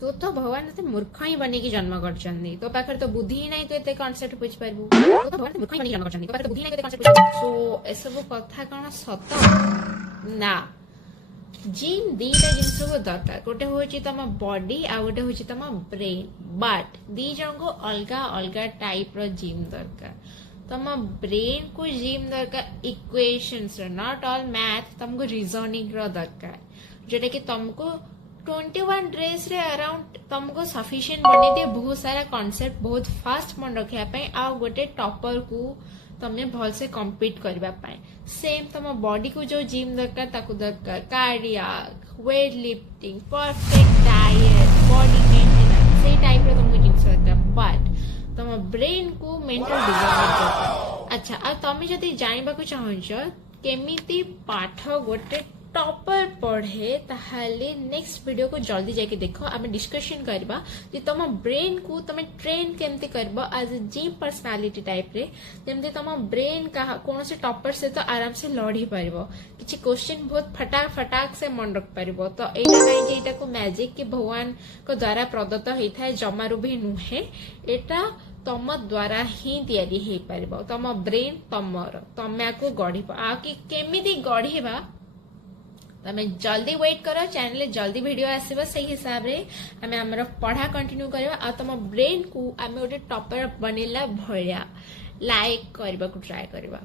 तो भगवान ते मूर्ख ही बने की जन्म करछन्दी तो पाखर तो बुद्धि ही नहीं तो एते कांसेप्ट बुझ पारबू तो भगवान मूर्ख ही बने की जन्म करछन्दी तो पाखर तो बुद्धि नहीं तो एते कांसेप्ट बुझ सो एसब कथा कण सत ना जिम दीटा जिनस को दरकार गोटे हूँ तुम बॉडी आ गोटे हूँ तुम ब्रेन बट दी जन को अलग अलग टाइप रो जिम दरकार तुम ब्रेन को जिम दरकार इक्वेशंस नॉट ऑल मैथ तुमको रीजनिंग रो दरकार जोटा कि तुमको 21 डेज रे अराउंड तुमको सफिशिएंट बने दे बहुत सारा कांसेप्ट बहुत फास्ट मन रखिया पे आ गोटे टॉपर को तमे भल से कम्पीट करबा पाए सेम तुम बॉडी को जो जिम दरकार ताकू दरकार cardiac weight lifting perfect diet body maintenance से टाइप रो तुमको जिंस दरकार बट तुम ब्रेन को मेंटल डेवलपमेंट दरकार अच्छा आ तमे जदी जानिबा को चाहछ केमिति पाठ गोटे टॉपर पढ़े ताहले नेक्स्ट वीडियो को जल्दी जाके देखो आमे डिस्कशन करबा जे तुम ब्रेन को तुम ट्रेन केमते करबो as a gym personality type रे जेमते तुम ब्रेन का कौन से टॉपर से तो आराम से लड़ी पारिबो किछि क्वेश्चन बहुत फटाक फटाक से मन रख पारिबो तो एटा नै जे एटा को मैजिक के भगवान को द्वारा प्रदत्त होइथाय जमारु भी नुहे एटा तम द्वारा ही तैयारी हे पारिबो तम ब्रेन तमर तमे को गढिबो आ कि केमिति गढिबा तमे जल्दी वेट करो चैनल जल्दी वीडियो आसीबो सही हिसाब रे हमें हमर पढ़ा कंटिन्यू करबा आ तम ब्रेन को आमे ओटे टॉपर बनेला भया लाइक करबा को ट्राई करबा।